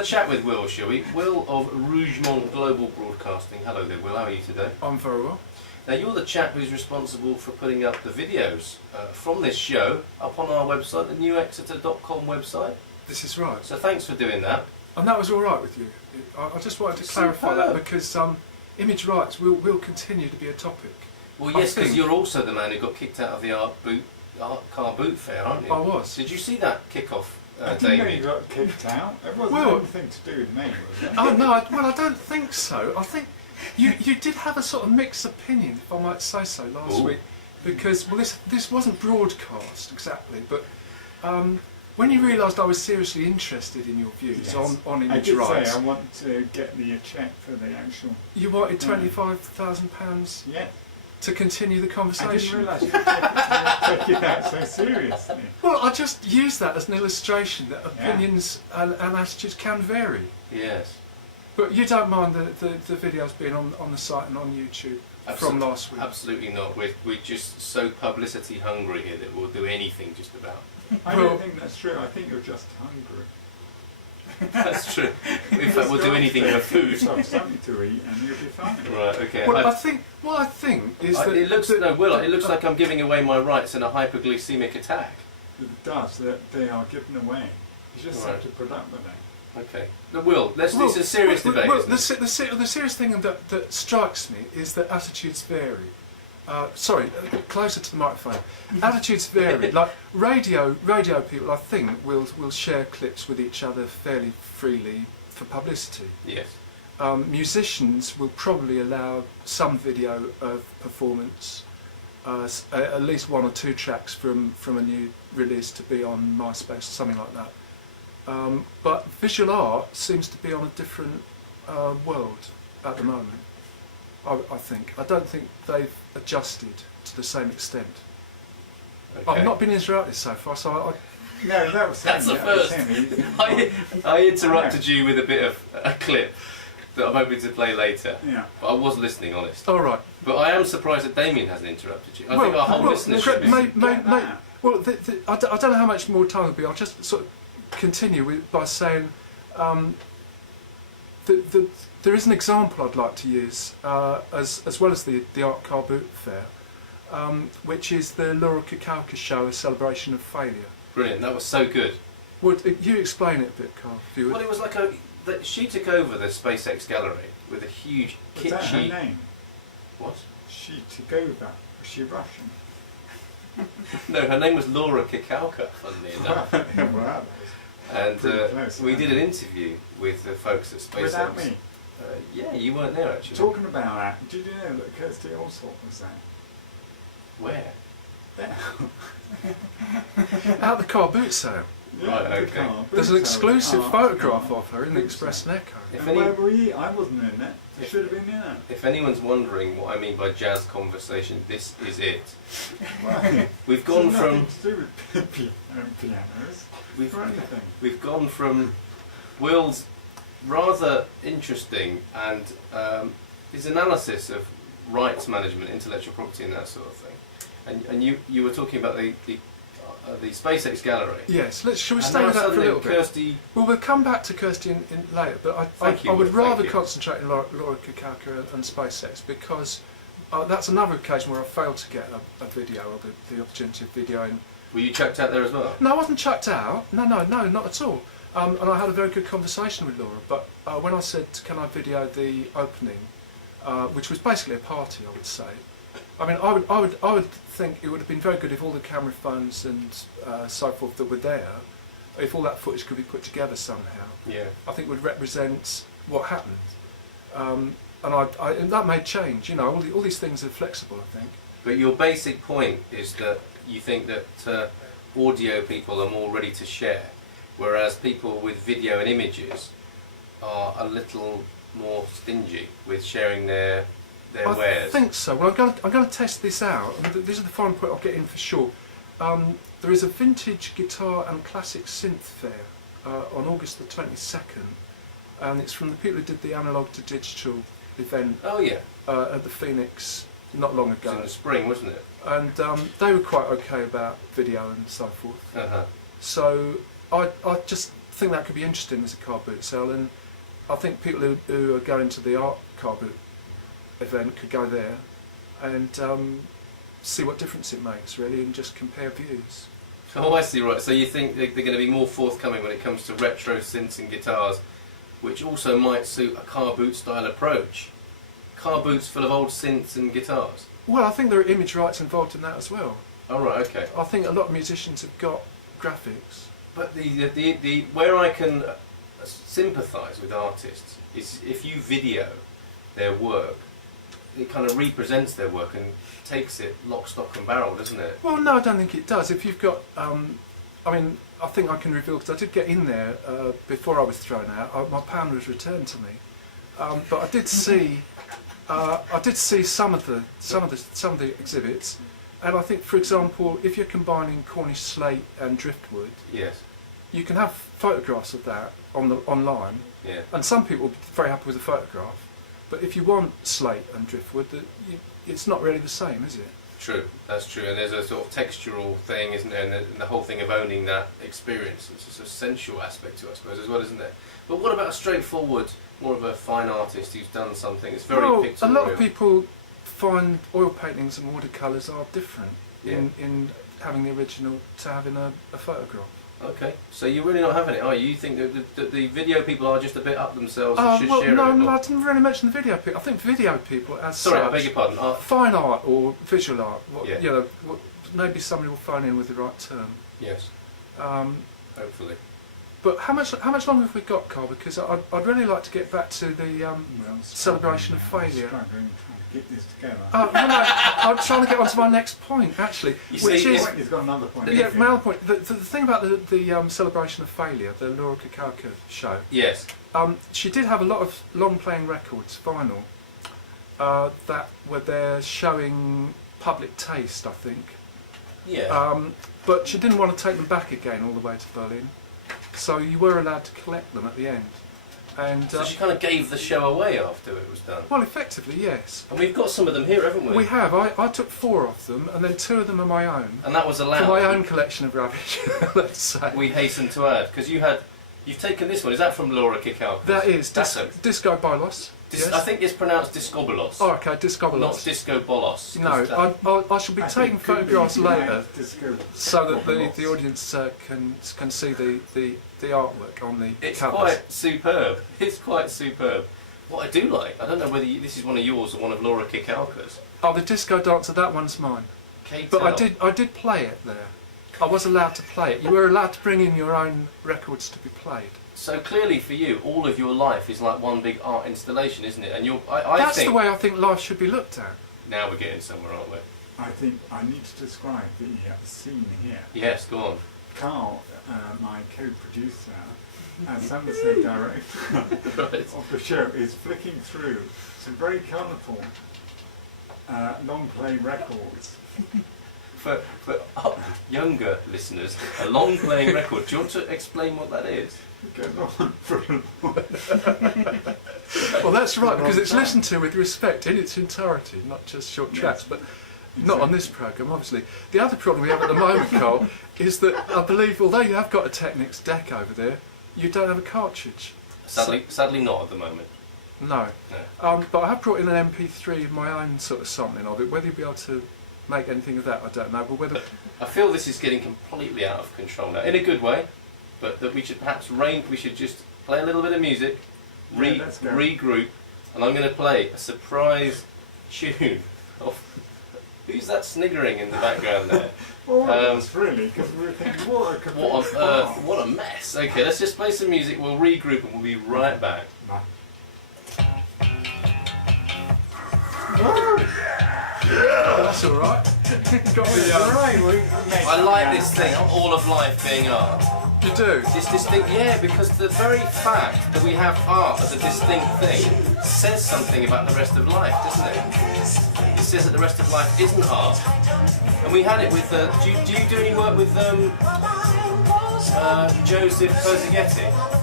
A chat with Will, shall we? Will of Rougemont Global Broadcasting. Hello there, Will. How are you today? I'm very well. Now, you're the chap who's responsible for putting up the videos from this show up on our website, the newexeter.com website. This is right. So thanks for doing that. And that was all right with you. I just wanted to clarify that because image rights will continue to be a topic. Well, yes, because you're also the man who got kicked out of the art car boot fair, aren't you? I was. Did you see that kick-off, I didn't know you got kicked out. It wasn't anything to do with me, was it? Oh no, I don't think so. I think you did have a sort of mixed opinion, if I might say so, last week, because this wasn't broadcast exactly, but when you realised I was seriously interested in your views on image rights, I did say I want to get the cheque for the actual. You wanted £25,000. Yeah. To continue the conversation. I didn't realise you take it that so seriously. Well, I just use that as an illustration that opinions and attitudes can vary. Yes. But you don't mind the videos being on the site and on YouTube from last week? Absolutely not. We're just so publicity hungry here that we'll do anything just about. I don't think that's true. I think you're just hungry. That's true. In fact, we'll do anything for food. Have something to eat and you'll be fine. Right. Okay. Well, I think that it looks it looks like I'm giving away my rights in a hyperglycemic attack. It does. They are given away. You just have to put up with them. Okay. Now, Will, this is a serious debate. Well, the serious thing that strikes me is that attitudes vary. Sorry, closer to the microphone. Attitudes vary. Like radio people, I think, will share clips with each other fairly freely for publicity. Yes. Musicians will probably allow some video of performance, at least one or two tracks from a new release to be on MySpace or something like that. But visual art seems to be on a different world at the moment. I think. I don't think they've adjusted to the same extent. Okay. I've not been Israeli so far, so No, that was that's the first. I interrupted you with a bit of a clip that I'm hoping to play later. Yeah. But I was listening, honest. All right. But I am surprised that Damien hasn't interrupted you. I think our whole listenership is... I don't know how much more time will be. I'll just sort of continue by saying there is an example I'd like to use, as well as the Art Car Boot Fair, which is the Laura Kakalka show, A Celebration of Failure. Brilliant, that was so good. Would you explain it a bit, Carl? If you would? Well, it was like she took over the SpaceX gallery with a huge kitschy... Was that her name? What? She took over. Was she Russian? No, her name was Laura Kakalka, funnily enough. Wow. And close, we did an interview with the folks at SpaceX. Without me? Yeah, you weren't there actually. Talking about that, did you know that Kirsty Allsop was there? Where? There. At the car boot sale. Yeah, right, okay. There's an exclusive photograph of her in the Express and Echo. Where were you? I wasn't in it. I should have been in it. If anyone's wondering what I mean by jazz conversation, this is it. Right. We've gone from... to do with pianos. We've gone from Will's rather interesting and his analysis of rights management, intellectual property and that sort of thing. And you were talking about the SpaceX gallery. Yes, shall we stay with that for a little Kirsty... bit? Well, we'll come back to Kirsty in later, but I would rather concentrate on Laura Kakalka and SpaceX because that's another occasion where I failed to get a video or the opportunity of videoing. Were you chucked out there as well? No, I wasn't chucked out. No, not at all. And I had a very good conversation with Laura, but when I said, can I video the opening, which was basically a party, I would say. I mean, I would think it would have been very good if all the camera phones and so forth that were there, if all that footage could be put together somehow. Yeah. I think it would represent what happened. And that may change, you know, all these things are flexible, I think. But your basic point is that you think that audio people are more ready to share, whereas people with video and images are a little more stingy with sharing their wares. I think so. Well, I'm going to test this out. This is the final point I'll get in for sure. There is a vintage guitar and classic synth fair on August the 22nd, and it's from the people who did the analog to digital event. Oh yeah. At the Phoenix not long ago. It was in the spring, wasn't it? And they were quite okay about video and so forth. Uh-huh. So I just think that could be interesting as a car boot sale, and I think people who are going to the art car boot event could go there and see what difference it makes, really, and just compare views. Oh, I see, right. So you think they're going to be more forthcoming when it comes to retro synths and guitars, which also might suit a car boot style approach? Car boots full of old synths and guitars? Well, I think there are image rights involved in that as well. Oh, right, okay. I think a lot of musicians have got graphics. But the where I can sympathise with artists is if you video their work, it kind of represents their work and takes it lock, stock and barrel, doesn't it? Well, no, I don't think it does. If you've got, I mean, I think I can reveal, because I did get in there before I was thrown out. My pound was returned to me, but I did see some of the exhibits, and I think, for example, if you're combining Cornish slate and driftwood, Yes. you can have photographs of that online, Yeah. and some people will be very happy with the photograph. But if you want slate and driftwood, it's not really the same, is it? True, that's true. And there's a sort of textural thing, isn't there? And the whole thing of owning that experience. It's a sensual aspect to it, I suppose, as well, isn't there? But what about a straightforward, more of a fine artist who's done something? It's very pictorial. A lot of people find oil paintings and watercolours are different in having the original to having a photograph. Okay, so you're really not having it, are you? You think that the video people are just a bit up themselves and should share it? No, I didn't really mention the video people. I think video people, as Sorry, such, I beg your pardon. fine art or visual art. Yeah. You know, maybe somebody will phone in with the right term. Yes. Hopefully. But how much longer have we got, Carl? Because I'd really like to get back to the celebration of failure. Struggling to get this together. No, I'm trying to get on to my next point, actually, You which see, is... He's got another point. Yeah, my other point. The thing about the celebration of failure, the Laura Kakalka show. Yes. She did have a lot of long-playing records, vinyl, that were there showing public taste, I think. Yeah. But she didn't want to take them back again all the way to Berlin, so you were allowed to collect them at the end. And so she kind of gave the show away after it was done. well, effectively, yes. And we've got some of them here, haven't we? We have. I took 4 of them, and then 2 of them are my own. And that was allowed. For my own collection of rubbish, let's say. We hasten to add, because you've taken this one. Is that from Laura Kikalkas? That is That's Disco Bolos. Yes. I think it's pronounced Discobolos. Oh, okay, Disco Bolos. Not Disco Bolos. No, I shall be taking photographs later, so that the Bolos. audience can see the artwork on the It's covers. quite superb. It's quite superb. What I do like, I don't know whether this is one of yours or one of Laura Kikalkas. Oh, the disco dancer, that one's mine. Kate But I did play it there. I was allowed to play it. You were allowed to bring in your own records to be played. So clearly for you, all of your life is like one big art installation, isn't it? And That's think the way I think life should be looked at. now we're getting somewhere, aren't we? I think I need to describe the scene here. Yes, go on. Carl, my co-producer, and some of the same director Right. of the show, is flicking through some very colourful long-play records. For younger listeners, a long-playing record. Do you want to explain what that is? It goes on for a long Well, that's right, because it's time. listened to with respect in its entirety, not just short tracks, but not on this programme, obviously. The other problem we have at the moment, Carl, is that I believe, although you have got a Technics deck over there, you don't have a cartridge. Sadly not at the moment. No. No. But I have brought in an MP3 of my own sort of sampling of it. Whether you'll be able to make anything of that, I don't know. But whether I feel this is getting completely out of control now, in a good way, but that we should perhaps we should just play a little bit of music, let's go. regroup, and I'm going to play a surprise tune of... Who's that sniggering in the background there? Well, that's really, because we were thinking, what a complete What on earth? farce. What a mess. Okay, let's just play some music, we'll regroup and we'll be right back. that's all right. Got the, I like this thing, all of life being art. you do. This distinct, yeah, because the very fact that we have art as a distinct thing says something about the rest of life, doesn't it? It says that the rest of life isn't art. And we had it with, do you do any work with Joseph Pozzagetti?